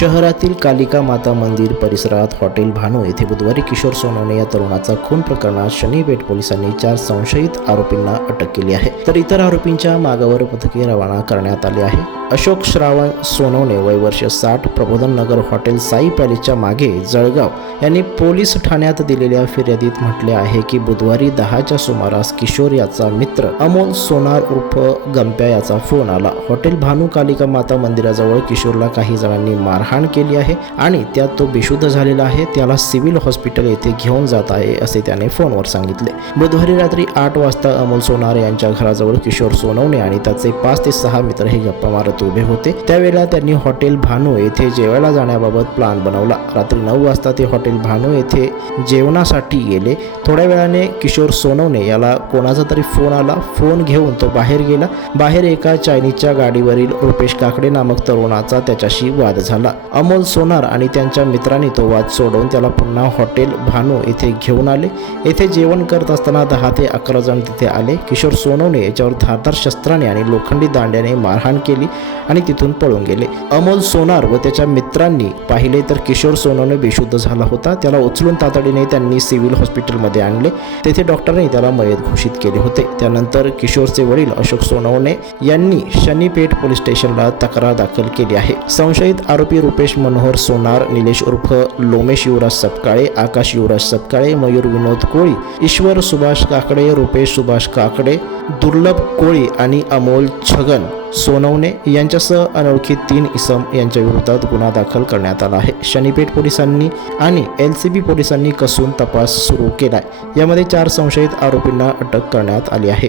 शहरातील कालिका माता मंदिर परिसरात हॉटेल भानू येथे बुधवारी किशोर सोनवणे या तरुणाचा खून प्रकरणात शनीपेठ पोलिसांनी चार संशयित आरोपींना अटक केली आहे. तर इतर आरोपींच्या मागावर पथके रवाना करण्यात आले आहे. अशोक श्रावण सोनवणे वय वर्ष साठ प्रबोधन नगर हॉटेल साई पॅलेसच्या मागे जळगाव यांनी पोलीस ठाण्यात दिलेल्या फिर्यादीत म्हटले आहे की बुधवारी दहाच्या सुमारास किशोर याचा मित्र अमोल सोनार उर्फ गंप्या याचा फोन आला. हॉटेल भानू कालिका माता मंदिराजवळ किशोरला काही जणांनी मारहाण केली आहे आणि त्यात तो बेशुद्ध झालेला आहे. त्याला सिव्हिल हॉस्पिटल येथे घेऊन जात आहे असे त्याने फोनवर सांगितले. बुधवारी रात्री आठ वाजता अमोल सोनार यांच्या घराजवळ किशोर सोनवणे आणि त्याचे पाच ते सहा मित्र हे गप्पा मारत उभे होते. त्यावेळेला त्यांनी हॉटेल भानू येथे जेवायला जाण्याबाबत प्लान बनवला. रात्री नऊ वाजता ते हॉटेल भानू येथे जेवणासाठी गेले. थोड्या वेळाने किशोर सोनवणे याला कोणाचा तरी फोन आला. फोन घेऊन तो बाहेर गेला. बाहेर एका चायनीजच्या गाडीवरील रुपेश काकडे नामक तरुणाचा त्याच्याशी वाद झाला. अमोल सोनार आणि त्यांच्या मित्रांनी तो वाद सोडवून त्याला पुन्हा हॉटेल भानू येथे घेऊन आले. येथे जेवण करत असताना दहा ते अकरा जण तिथे आले. किशोर सोनवणे याच्यावर धारदार शस्त्राने आणि लोखंडी दांड्याने मारहाण केली आणि तिथून पळून गेले. अमोल सोनार व त्याच्या मित्रांनी पाहिले तर किशोर सोनवणे बेशुद्ध झाला होता. त्याला उचलून तातडीने त्यांनी सिव्हिल हॉस्पिटलमध्ये आणले. तेथे डॉक्टरांनी त्याला मयत घोषित केले होते. त्यानंतर किशोरचे वडील अशोक सोनवणे यांनी शनीपेठ पोलीस स्टेशनला तक्रार दाखल केली आहे. संशयित आरोपी रुपेश मनोहर सोनार निलेश उर्फ लोमेश युवराज सपकाळे आकाश युवराज सपकाळे मयूर विनोद कोळी ईश्वर सुभाष काकडे रुपेश सुभाष काकडे दुर्लभ कोळी आणि अमोल छगन सोनवणे यांच्यासह अनोळखी तीन इसम यांच्या विरोधात गुन्हा दाखल करण्यात आला आहे. शनीपेठ पोलिसांनी आणि एल सी बी पोलिसांनी कसून तपास सुरू केलाय. यामध्ये चार संशयित आरोपींना अटक करण्यात आली आहे.